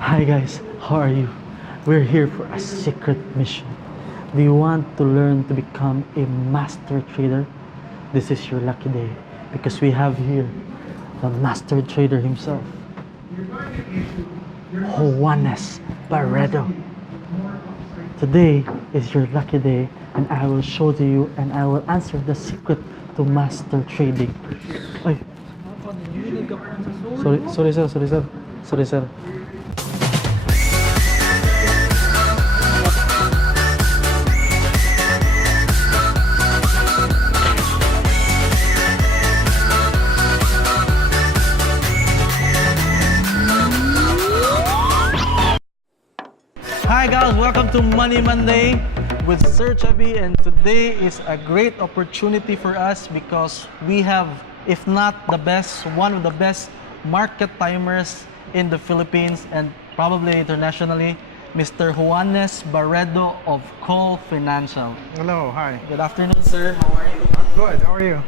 Hi guys, how are you? We're here for a secret mission. Do you want to learn to become a master trader? This is your lucky day because we have here the master trader himself, Juanis Barredo. Today is your lucky day and I will show to you and I will answer the secret to master trading. Ay, sorry sir. Hi guys, welcome to Money Monday with Sir Chubby, and today is a great opportunity for us because we have, if not the best, one of the best market timers in the Philippines and probably internationally, Mr. Juanis Barredo of Call Financial. Hello, hi. Good afternoon, sir. How are you? Good, how are you?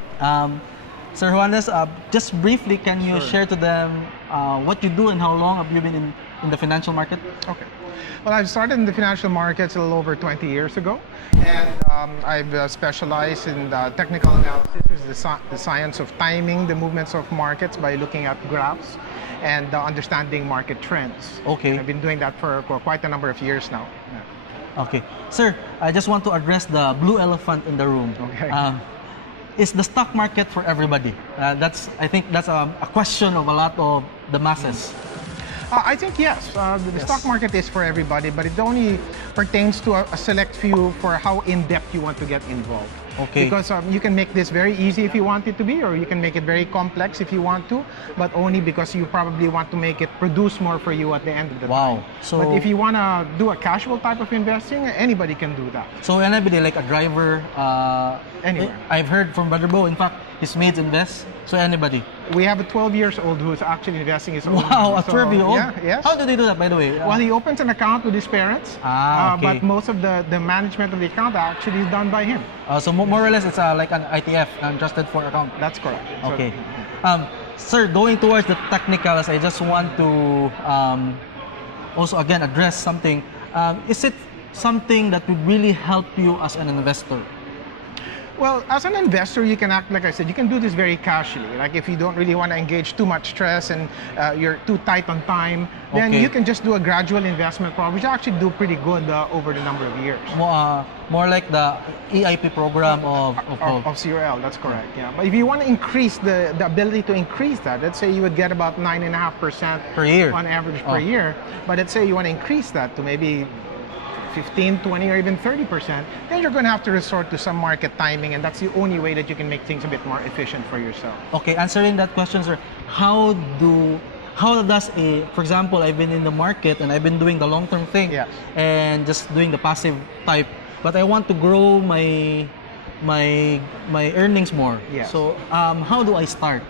Sir Juanis, just briefly, can you Sure. share to them what you do and how long have you been in the financial market? Okay. Well, I've started in the financial markets a little over 20 years ago, and I've specialized in technical analysis, which is the science of timing the movements of markets by looking at graphs and understanding market trends. Okay. And I've been doing that for quite a number of years now. Okay. Sir, I just want to address the blue elephant in the room. Okay. Is the stock market for everybody? I think that's a question of a lot of the masses. I think yes. The stock market is for everybody, but it only pertains to a select few for how in-depth you want to get involved. Okay. Because you can make this very easy if you want it to be, or you can make it very complex if you want to, but only because you probably want to make it produce more for you at the end of the Wow. time. So, But if you want to do a casual type of investing, anybody can do that. so anybody like a driver, Anywhere. I've heard from Brother Bo, in fact, his mates invest. So anybody. We have a 12 years old who's actually investing his own Wow, money. a 12-year-old? Yeah, yes. How do they do that, by the way? Well, he opens an account with his parents, Okay. but most of the management of the account actually is done by him. So more or less, it's like an ITF, an trusted for account. That's correct. So- Okay. Sir, going towards the technicals, I just want to also again address something. Is it something that would really help you as an investor? Well, as an investor, you can act, like I said, you can do this very casually. Like if you don't really want to engage too much stress and you're too tight on time, then Okay. you can just do a gradual investment program, which actually do pretty good over the number of years. More like the EIP program of Of CRL, that's correct. Yeah, but if you want to increase the ability to increase that, let's say you would get about 9.5% Per year. on average Oh. per year. But let's say you want to increase that to maybe 15, 20, or even 30%, then you're going to have to resort to some market timing, and that's the only way that you can make things a bit more efficient for yourself. Okay, answering that question, sir, how does for example, I've been in the market and I've been doing the long-term thing Yes. and just doing the passive type, but I want to grow my earnings more. Yes. So how do I start?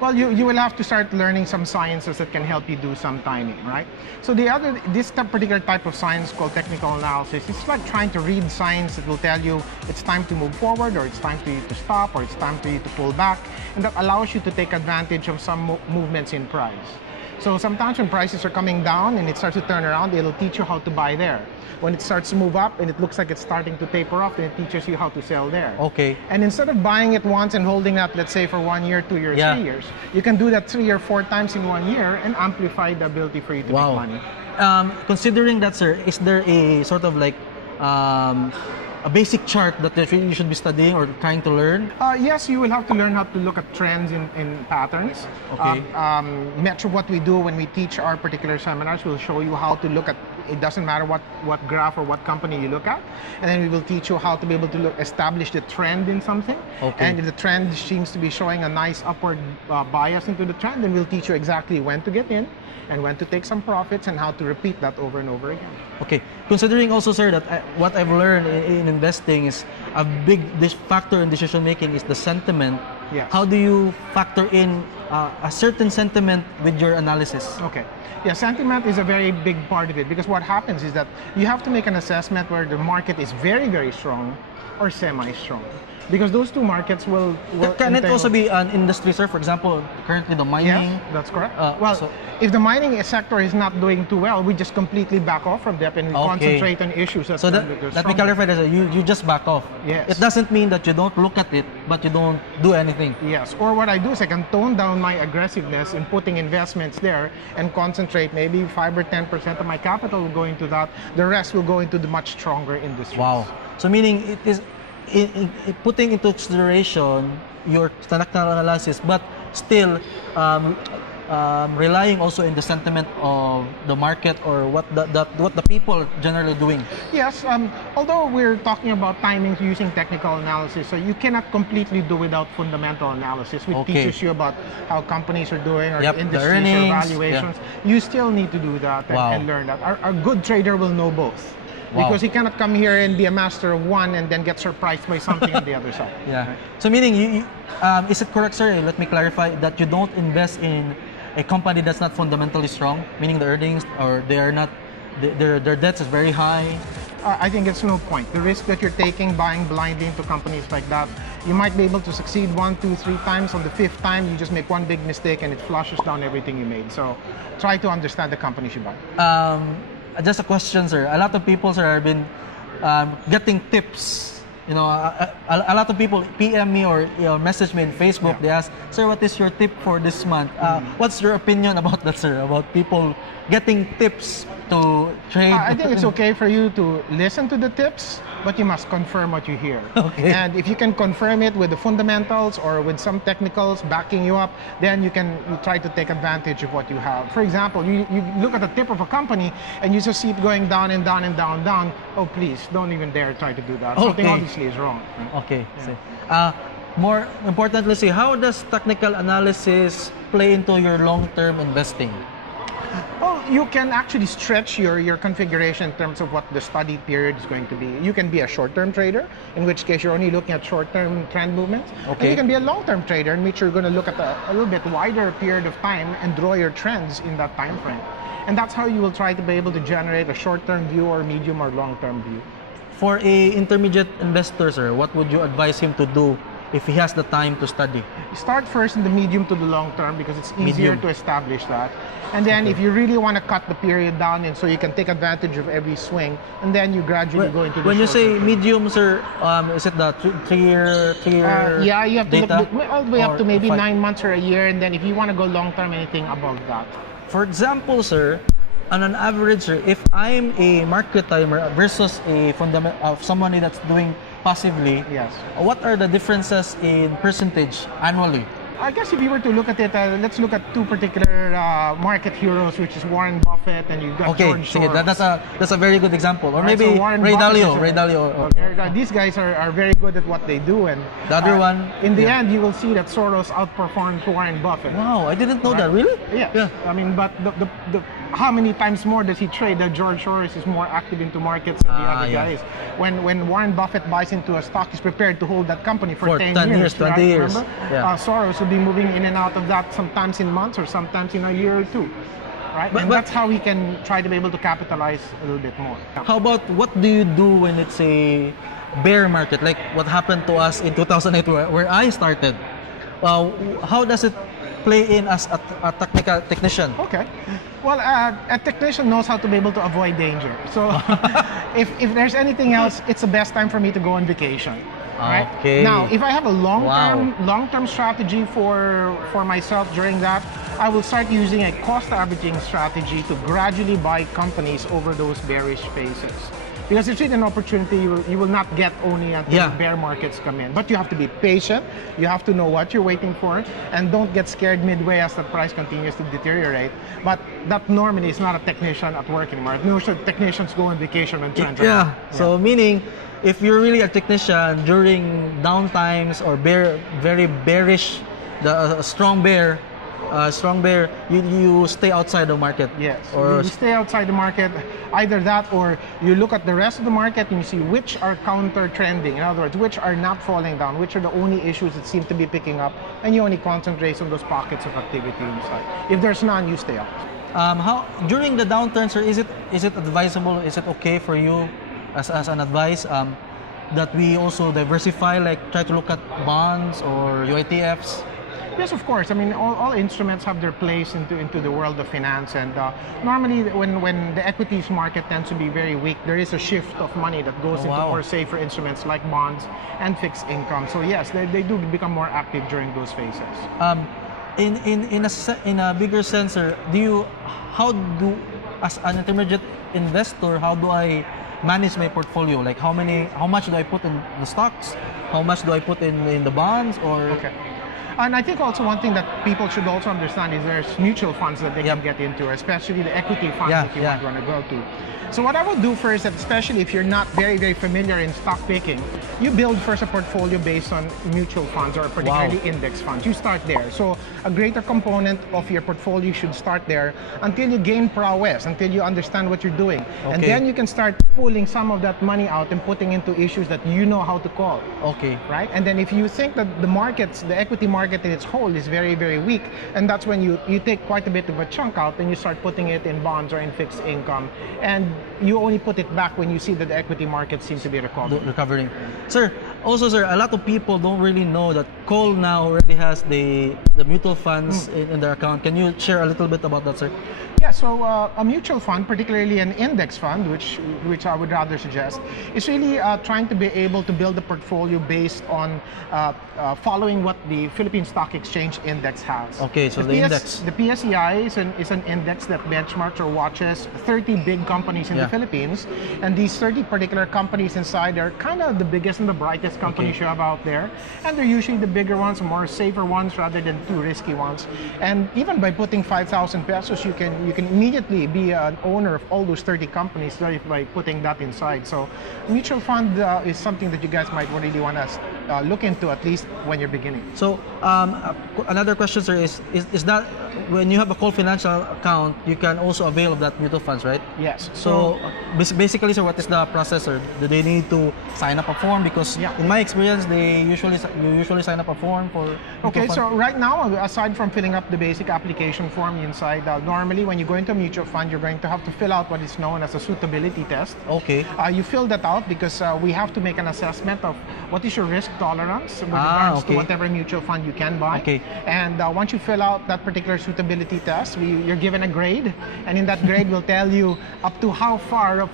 Well, you will have to start learning some sciences that can help you do some timing, right? So this particular type of science called technical analysis, it's like trying to read signs that will tell you it's time to move forward, or it's time for you to stop, or it's time for you to pull back, and that allows you to take advantage of some movements in price. So sometimes when prices are coming down and it starts to turn around, it'll teach you how to buy there. When it starts to move up and it looks like it's starting to taper off, then it teaches you how to sell there. Okay. And instead of buying it once and holding that, let's say, for 1 year, 2 years, Yeah. 3 years, you can do that 3 or 4 times in 1 year and amplify the ability for you to Wow. make money. Considering that, sir, is there a sort of like a basic chart that you should be studying or trying to learn? Yes, you will have to learn how to look at trends in patterns. Okay. Much of what we do when we teach our particular seminars, we'll show you how to look at, it doesn't matter what graph or what company you look at, and then we will teach you how to be able to establish the trend in something. Okay. And if the trend seems to be showing a nice upward bias into the trend, then we'll teach you exactly when to get in and when to take some profits and how to repeat that over and over again. Okay. Considering also, sir, that what I've learned in investing is a big factor in decision making is the sentiment. Yes. How do you factor in a certain sentiment with your analysis? Okay. Yeah, sentiment is a very big part of it, because what happens is that you have to make an assessment where the market is very, very strong or semi-strong. because those two markets will Can it entail- also be an industry, sir? For example, currently the mining. Yes, that's correct. Well, so, if the mining sector is not doing too well, we just completely back off from them and we concentrate on issues that let me clarify that you just back off. Yes. It doesn't mean that you don't look at it, but you don't do anything. Yes, or what I do is I can tone down my aggressiveness in putting investments there and concentrate. Maybe 5 or 10% of my capital will go into that. The rest will go into the much stronger industries. Wow. So meaning it is putting into consideration your technical analysis, but still relying also in the sentiment of the market or what the people generally doing. Yes, although we're talking about timings using technical analysis, so you cannot completely do without fundamental analysis, which teaches you about how companies are doing or the industries or earnings, valuations. You still need to do that and learn that. A good trader will know both. Because he cannot come here and be a master of one and then get surprised by something on the other side. Yeah. Right? So meaning, is it correct, sir? Let me clarify that you don't invest in a company that's not fundamentally strong, meaning the earnings or they are not, their debts is very high. I think it's no point. The risk that you're taking buying blindly into companies like that, you might be able to succeed 1, 2, 3 times. On the 5th time, you just make one big mistake and it flushes down everything you made. So try to understand the companies you buy. Just a question, sir. A lot of people, sir, have been getting tips. You know, a lot of people PM me or message me in Facebook. They ask, sir, what is your tip for this month? What's your opinion about that, sir? About people getting tips to trade? I think it's okay for you to listen to the tips, but you must confirm what you hear. Okay. And if you can confirm it with the fundamentals or with some technicals backing you up, then you try to take advantage of what you have. For example, you look at the tip of a company and you just see it going down and down and down and down. Oh, please, don't even dare try to do that. Something obviously is wrong. Okay. Yeah. More importantly, see, how does technical analysis play into your long-term investing? Well, you can actually stretch your configuration in terms of what the study period is going to be. You can be a short-term trader, in which case you're only looking at short-term trend movements. Okay. And you can be a long-term trader, in which you're going to look at a little bit wider period of time and draw your trends in that time frame. And that's how you will try to be able to generate a short-term view or medium or long-term view. For a intermediate investor, sir, what would you advise him to do if he has the time to study? Start first in the medium to the long term because it's easier to establish that. And then if you really want to cut the period down and so you can take advantage of every swing, and then you gradually go into the when you say term. medium, sir, is it the 3-year yeah, you have to data? look all the way up to maybe 9 months or a year, and then if you want to go long term, anything above that. For example, sir, on an average, sir, if I'm a market timer versus a someone that's doing passively, Yes. What are the differences in percentage annually? I guess if you were to look at it, let's look at two particular market heroes, which is Warren Buffett and you've got George sige, Soros. that's a very good example. Or Right, maybe so Warren Ray Buffett Dalio. is Ray Dalio. These guys are very good at what they do, and The other one, in the end, you will see that Soros outperformed Warren Buffett. Wow, I didn't know that. Really? Yeah. I mean, but the how many times more does he trade? That George Soros is more active into markets than the other guys. When Warren Buffett buys into a stock, he's prepared to hold that company for 10 years, 20 right? years. Remember? Yeah. Soros will be moving in and out of that sometimes in months or sometimes in a year or two. Right? But that's how we can try to be able to capitalize a little bit more. How about what do you do when it's a bear market, like what happened to us in 2008 where I started? How does it play in as a technician? Okay. Well, a technician knows how to be able to avoid danger. So if there's anything else, it's the best time for me to go on vacation. Right? Okay. Now, if I have a long-term strategy for myself during that, I will start using a cost averaging strategy to gradually buy companies over those bearish phases. Because it's really an opportunity you will not get only until bear markets come in. But you have to be patient, you have to know what you're waiting for, and don't get scared midway as the price continues to deteriorate. But that normally is not a technician at work anymore. Technicians go on vacation and trend. So meaning, if you're really a technician during down times or very bearish, the strong bear, you stay outside the market. Yes, or you stay outside the market. Either that, or you look at the rest of the market and you see which are counter trending. In other words, which are not falling down, which are the only issues that seem to be picking up, and you only concentrate on those pockets of activity inside. If there's none, you stay out. How during the downturns, sir, is it advisable? Is it okay for you as an advice? that we also diversify, like try to look at bonds or UITFs? Yes, of course. I mean, all instruments have their place into the world of finance, and normally when the equities market tends to be very weak, there is a shift of money that goes into wow. more safer instruments like bonds and fixed income. So yes, they do become more active during those phases. In a bigger sense, sir, as an intermediate investor, how do I manage my portfolio? Like how much do I put in the stocks? How much do I put in the bonds? Or Okay. And I think also one thing that people should also understand is there's mutual funds that they can get into, especially the equity funds that you might want to go to. So what I would do first, especially if you're not very, very familiar in stock picking, you build first a portfolio based on mutual funds or particularly index funds. You start there. So a greater component of your portfolio should start there until you gain prowess, until you understand what you're doing. And then you can start pulling some of that money out and putting into issues that you know how to call. Okay. Right? And then if you think that the equity market in its whole is very, very weak, and that's when you take quite a bit of a chunk out and you start putting it in bonds or in fixed income. And you only put it back when you see that the equity market seems to be recovering. Sir, also sir, a lot of people don't really know that Cole now already has the mutual funds in their account. Can you share a little bit about that, sir? Yeah, so a mutual fund, particularly an index fund, which I would rather suggest, is really trying to be able to build a portfolio based on following what the Philippine Stock Exchange Index has. Okay, so the index. The PSEI is an index that benchmarks or watches 30 big companies in the Philippines, and these 30 particular companies inside are kind of the biggest and the brightest companies you have out there, and they're usually the bigger ones, more safer ones rather than too risky ones. And even by putting 5,000 pesos, you can immediately be an owner of all those 30 companies by putting that inside. So mutual fund is something that you guys might really want to look into, at least when you're beginning. So another question, sir, is that when you have a Cole Financial account, you can also avail of that mutual funds, right? Yes. So basically, sir, what is the process, sir? Do they need to sign up a form? Because in my experience, you usually sign up a form for. Okay, so right now, aside from filling up the basic application form inside, normally when you go into a mutual fund, you're going to have to fill out what is known as a suitability test. Okay. You fill that out because we have to make an assessment of what is your risk tolerance with regards to whatever mutual fund you can buy. Okay. And once you fill out that particular suitability test, you're given a grade, and in that grade will tell you up to how far of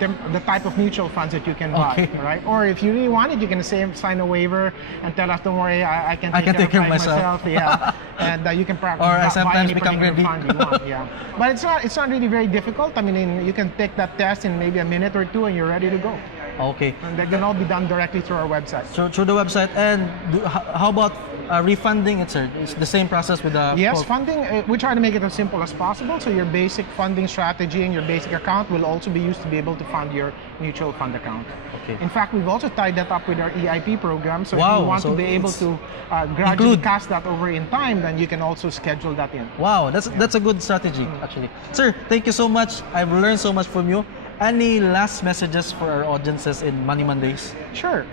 the type of mutual funds that you can buy, right? Or if you really want it, you can sign a waiver and tell us, don't worry, I can take care of myself. And you can buy any particular fund you want. But it's not really very difficult. I mean, you can take that test in maybe a minute or two and you're ready to go. Okay. And that can all be done directly through our website. So through the website. And how about refunding it, sir? It's the same process with the... Yes, funding, we try to make it as simple as possible. So your basic funding strategy and your basic account will also be used to be able to fund your mutual fund account. Okay. In fact, we've also tied that up with our EIP program. So if you want to be able to gradually cast that over in time, then you can also schedule that in. Wow, that's a good strategy, actually. Sir, thank you so much. I've learned so much from you. Any last messages for our audiences in Money Mondays? Sure.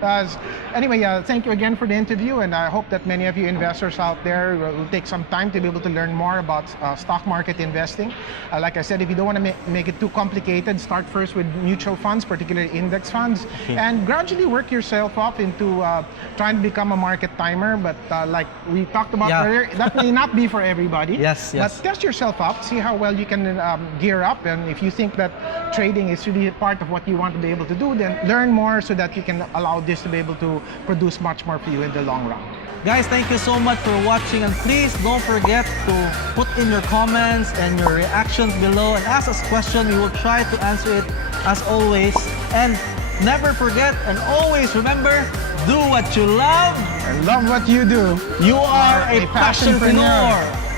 Anyway, thank you again for the interview, and I hope that many of you investors out there will take some time to be able to learn more about stock market investing. Like I said, if you don't want to make it too complicated, start first with mutual funds, particularly index funds, and gradually work yourself up into trying to become a market timer. But like we talked about earlier, that may not be for everybody. Yes. But test yourself up, see how well you can gear up, and if you think that trading is really part of what you want to be able to do, then learn more so that you can allow this to be able to produce much more for you in the long run. Guys, thank you so much for watching, and please don't forget to put in your comments and your reactions below and ask us questions. We will try to answer it as always. And never forget and always remember, do what you love and love what you do. You are a passionpreneur.